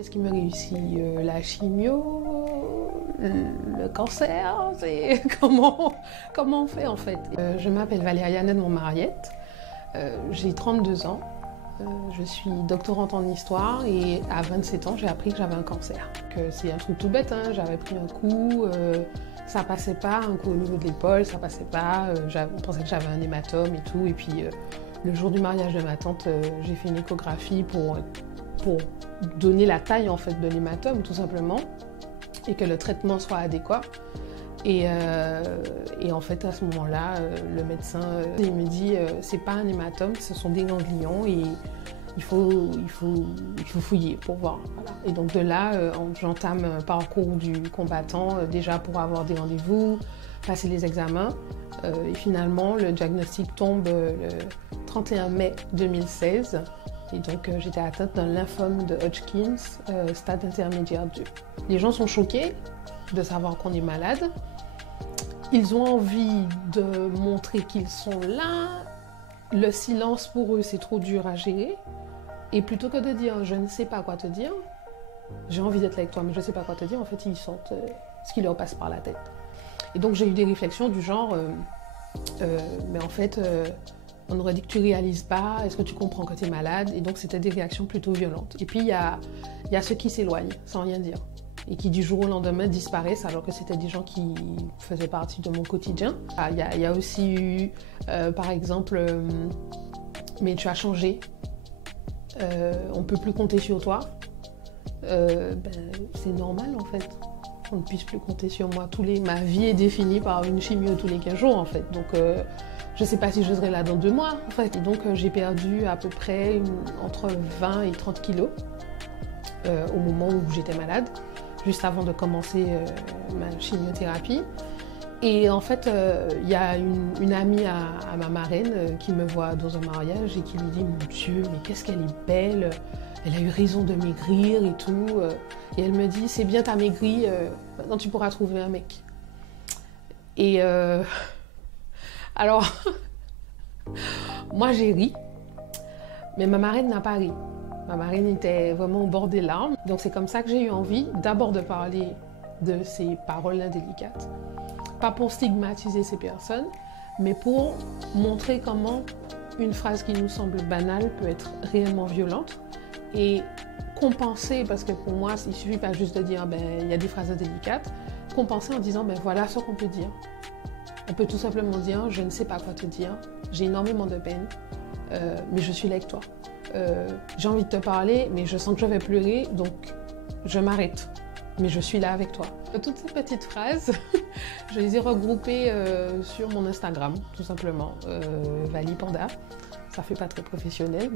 Qu'est-ce qui me réussit? La chimio, le cancer, c'est comment on fait en fait? Je m'appelle Valérie Annette Montmariette, j'ai 32 ans, je suis doctorante en histoire et à 27 ans j'ai appris que j'avais un cancer. C'est un truc tout bête, hein, j'avais pris un coup, ça passait pas, un coup au niveau de l'épaule, ça passait pas, on pensait que j'avais un hématome et tout, et puis le jour du mariage de ma tante, j'ai fait une échographie pour donner la taille en fait de l'hématome tout simplement et que le traitement soit adéquat. Et en fait à ce moment-là, le médecin il me dit c'est pas un hématome, ce sont des ganglions et il faut fouiller pour voir. Voilà. Et donc de là, j'entame un parcours du combattant déjà pour avoir des rendez-vous, passer les examens. Et finalement, le diagnostic tombe le 31 mai 2016. Et donc, j'étais atteinte d'un lymphome de Hodgkin, stade intermédiaire 2. Les gens sont choqués de savoir qu'on est malade. Ils ont envie de montrer qu'ils sont là. Le silence, pour eux, c'est trop dur à gérer. Et plutôt que de dire « je ne sais pas quoi te dire », j'ai envie d'être là avec toi, mais je ne sais pas quoi te dire, en fait, ils sentent ce qui leur passe par la tête. Et donc, j'ai eu des réflexions du genre mais en fait, on aurait dit que tu réalises pas, est-ce que tu comprends que tu es malade? Et donc, c'était des réactions plutôt violentes. Et puis, il y a ceux qui s'éloignent, sans rien dire, et qui du jour au lendemain disparaissent, alors que c'était des gens qui faisaient partie de mon quotidien. Il y a aussi eu, par exemple, mais tu as changé, on ne peut plus compter sur toi. C'est normal, en fait. On ne puisse plus compter sur moi. Ma vie est définie par une chimio tous les 15 jours, en fait. Donc, je ne sais pas si je serai là dans 2 mois, en fait. Et donc, j'ai perdu à peu près entre 20 et 30 kilos au moment où j'étais malade, juste avant de commencer ma chimiothérapie. Et en fait, il y a une amie à ma marraine qui me voit dans un mariage et qui lui dit « Mon Dieu, mais qu'est-ce qu'elle est belle !» Elle a eu raison de maigrir et tout. Et elle me dit, c'est bien, t'as maigri, maintenant tu pourras trouver un mec. Et alors, moi j'ai ri, mais ma marraine n'a pas ri. Ma marraine était vraiment au bord des larmes. Donc c'est comme ça que j'ai eu envie d'abord de parler de ces paroles indélicates. Pas pour stigmatiser ces personnes, mais pour montrer comment une phrase qui nous semble banale peut être réellement violente. Et compenser, parce que pour moi, il ne suffit pas juste de dire il y a des phrases indélicates, compenser en disant voilà ce qu'on peut dire. On peut tout simplement dire je ne sais pas quoi te dire, j'ai énormément de peine, mais je suis là avec toi. J'ai envie de te parler, mais je sens que je vais pleurer, donc je m'arrête, mais je suis là avec toi. Toutes ces petites phrases, je les ai regroupées sur mon Instagram, tout simplement, Vali Panda. Ça fait pas très professionnel,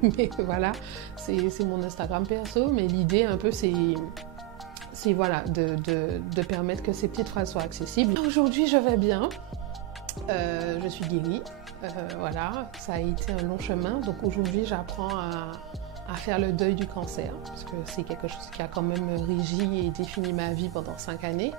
mais voilà, c'est mon Instagram perso, mais l'idée un peu c'est voilà, de permettre que ces petites phrases soient accessibles. Aujourd'hui je vais bien, je suis guérie, voilà, ça a été un long chemin, donc aujourd'hui j'apprends à faire le deuil du cancer, parce que c'est quelque chose qui a quand même régi et défini ma vie pendant 5 années.